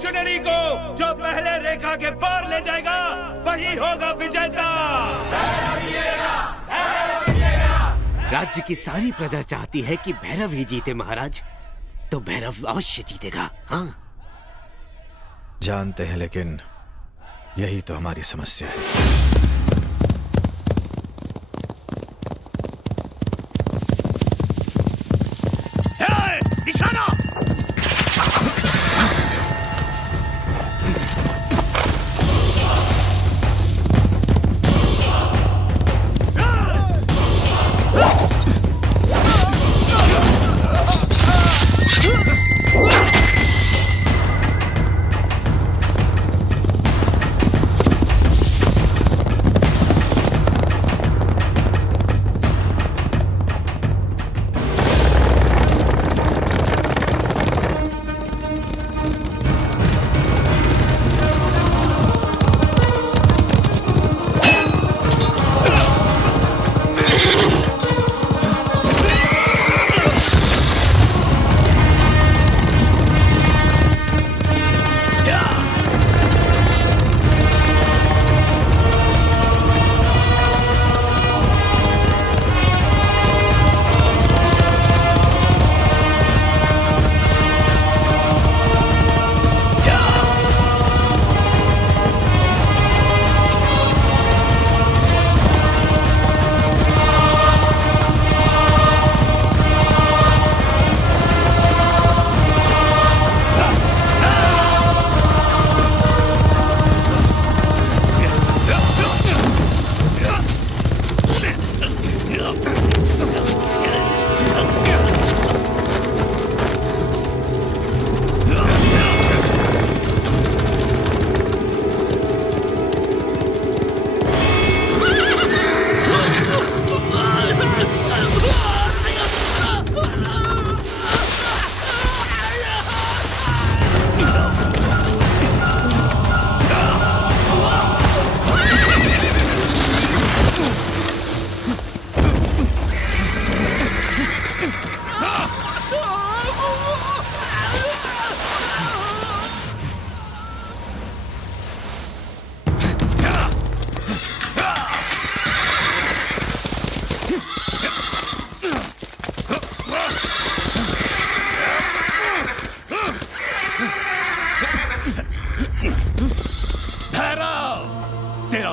Missionary को जो पहले रेखा के पार ले जाएगा वही होगा विजेता। राज्य की सारी प्रजा चाहती है कि भैरव ही जीते महाराज, तो भैरव अवश्य जीतेगा। हाँ जानते हैं, लेकिन यही तो हमारी समस्या है। निशाना!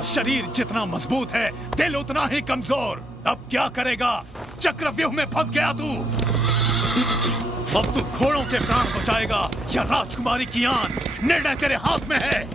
शरीर जितना मजबूत है, दिल उतना ही कमजोर। अब क्या करेगा? चक्रव्यूह में फंस गया तू। अब तू घोड़ों के प्राण बचाएगा या राजकुमारी की आन? निर्णय तेरे हाथ में है।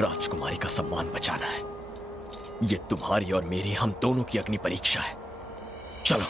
राजकुमारी का सम्मान बचाना है। ये तुम्हारी और मेरी, हम दोनों की अग्नि परीक्षा है। चलो।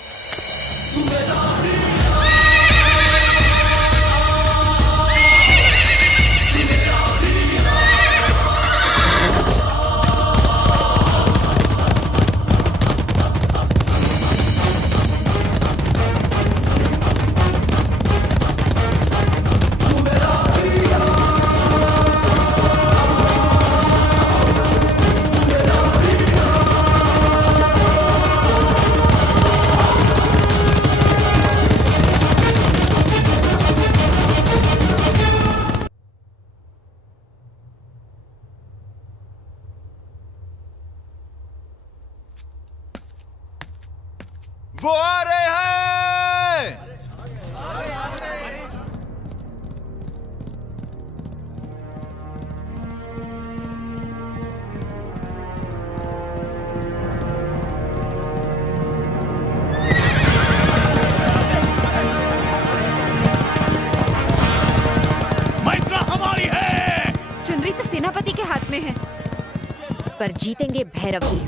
पर जीतेंगे भैरव ही।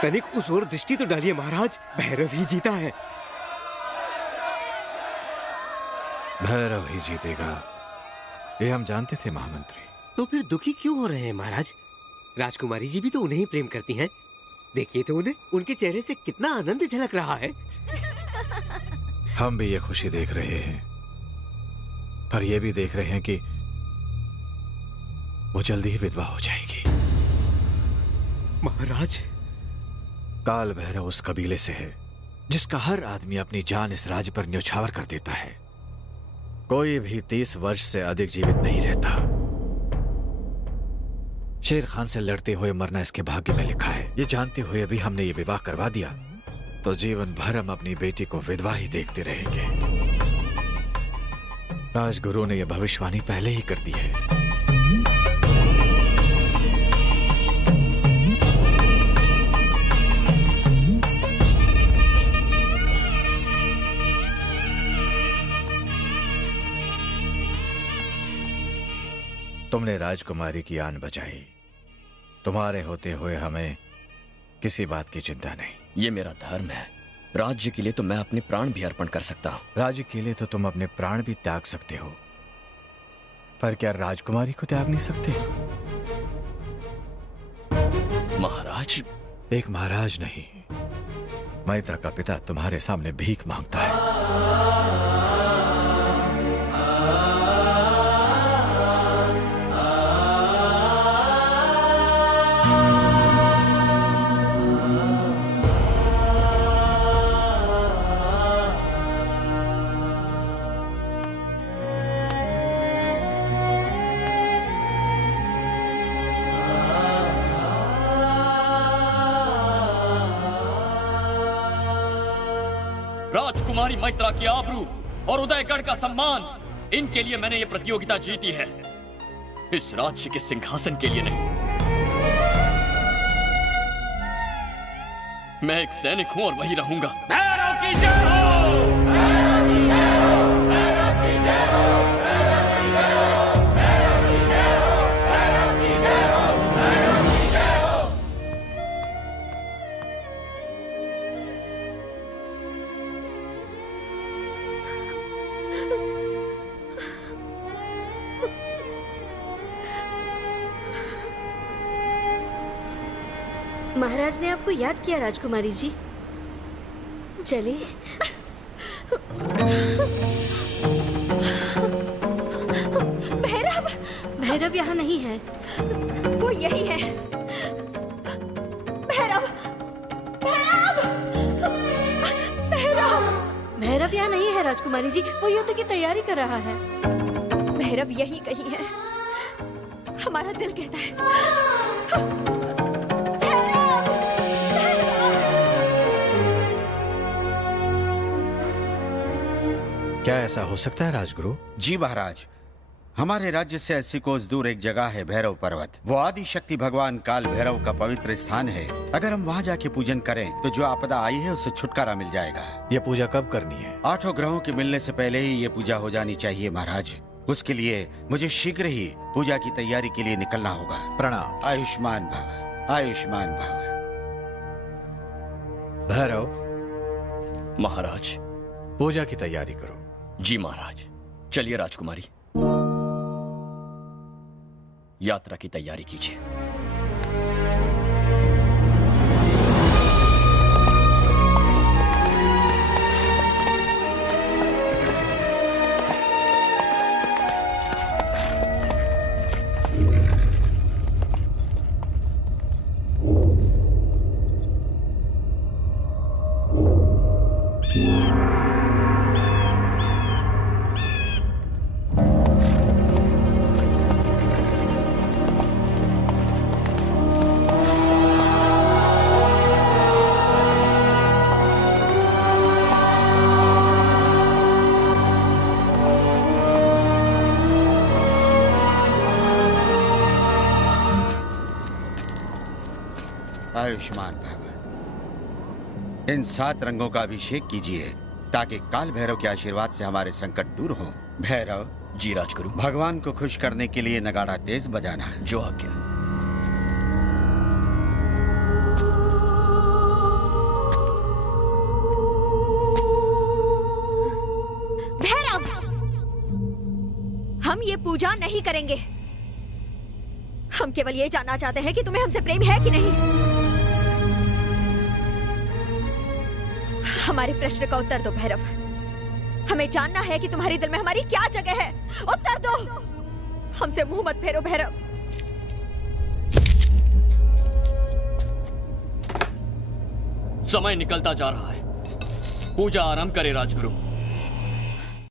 तनिक उस ओर दृष्टि तो डालिए महाराज, भैरव ही जीता है। भैरव ही जीतेगा, ये हम जानते थे महामंत्री। तो फिर दुखी क्यों हो रहे हैं महाराज? राजकुमारी जी भी तो उन्हें ही प्रेम करती हैं। देखिए तो उन्हें, उनके चेहरे से कितना आनंद झलक रहा है। हम भी ये खुशी देख रहे हैं, पर ये भी देख रहे हैं कि वो जल्दी ही विधवा हो जाएगी। महाराज, काल भैरव उस कबीले से है जिसका हर आदमी अपनी जान इस राज्य पर न्यौछावर कर देता है। कोई भी 30 वर्ष से अधिक जीवित नहीं रहता। शेर खान से लड़ते हुए मरना इसके भाग्य में लिखा है। ये जानते हुए भी हमने ये विवाह करवा दिया तो जीवन भर हम अपनी बेटी को विधवा ही देखते रहेंगे। राजगुरु ने यह भविष्यवाणी पहले ही कर दी है। तुमने राजकुमारी की आन बचाई, तुम्हारे होते हुए हमें किसी बात की चिंता नहीं। ये मेरा धर्म है। राज्य के लिए तो मैं अपने प्राण भी अर्पण कर सकता हूँ। राज्य के लिए तो तुम अपने प्राण भी त्याग सकते हो, पर क्या राजकुमारी को त्याग नहीं सकते? महाराज, एक महाराज नहीं, मैत्रा का पिता तुम्हारे सामने भीख मांगता है। राजकुमारी मैत्रा की आबरू और उदयगढ़ का सम्मान, इनके लिए मैंने ये प्रतियोगिता जीती है, इस राज्य के सिंहासन के लिए नहीं। मैं एक सैनिक हूं और वही रहूंगा। भैरव की जय हो! भैरव की जय हो! भैरव की जय हो! भैरव की जय हो! भैरव की जय हो! भैरव की जय हो! भैरव की जय हो! महाराज ने आपको याद किया राजकुमारी जी। चलिए। भैरव! भैरव यहाँ नहीं है। वो यही है। भैरव! भैरव! भैरव! भैरव यहाँ नहीं है राजकुमारी जी, वो युद्ध की तैयारी कर रहा है। भैरव यही कहीं है, हमारा दिल कहता है। क्या ऐसा हो सकता है राजगुरु? जी महाराज, हमारे राज्य से 80 कोस दूर एक जगह है भैरव पर्वत। वो आदि शक्ति भगवान काल भैरव का पवित्र स्थान है। अगर हम वहाँ जाके पूजन करें तो जो आपदा आई है उससे छुटकारा मिल जाएगा। ये पूजा कब करनी है? 8 ग्रहों के मिलने से पहले ही ये पूजा हो जानी चाहिए महाराज। उसके लिए मुझे शीघ्र ही पूजा की तैयारी के लिए निकलना होगा। प्रणाम। आयुष्मान भव, आयुष्मान भव। भैरव महाराज। पूजा की तैयारी करो। जी महाराज। चलिए राजकुमारी, यात्रा की तैयारी कीजिए। आयुष्मान भव। इन 7 रंगों का अभिषेक कीजिए ताकि काल भैरव के आशीर्वाद से हमारे संकट दूर हों। भैरव। जी राजगुरु। भगवान को खुश करने के लिए नगाड़ा तेज बजाना। जो आज्ञा। भैरव, हम ये पूजा नहीं करेंगे। हम केवल ये जानना चाहते हैं कि तुम्हें हमसे प्रेम है कि नहीं। हमारे प्रश्न का उत्तर दो भैरव। हमें जानना है कि तुम्हारे दिल में हमारी क्या जगह है। उत्तर दो। हमसे मुंह मत फेरो भैरव। समय निकलता जा रहा है। पूजा आरंभ करे राजगुरु।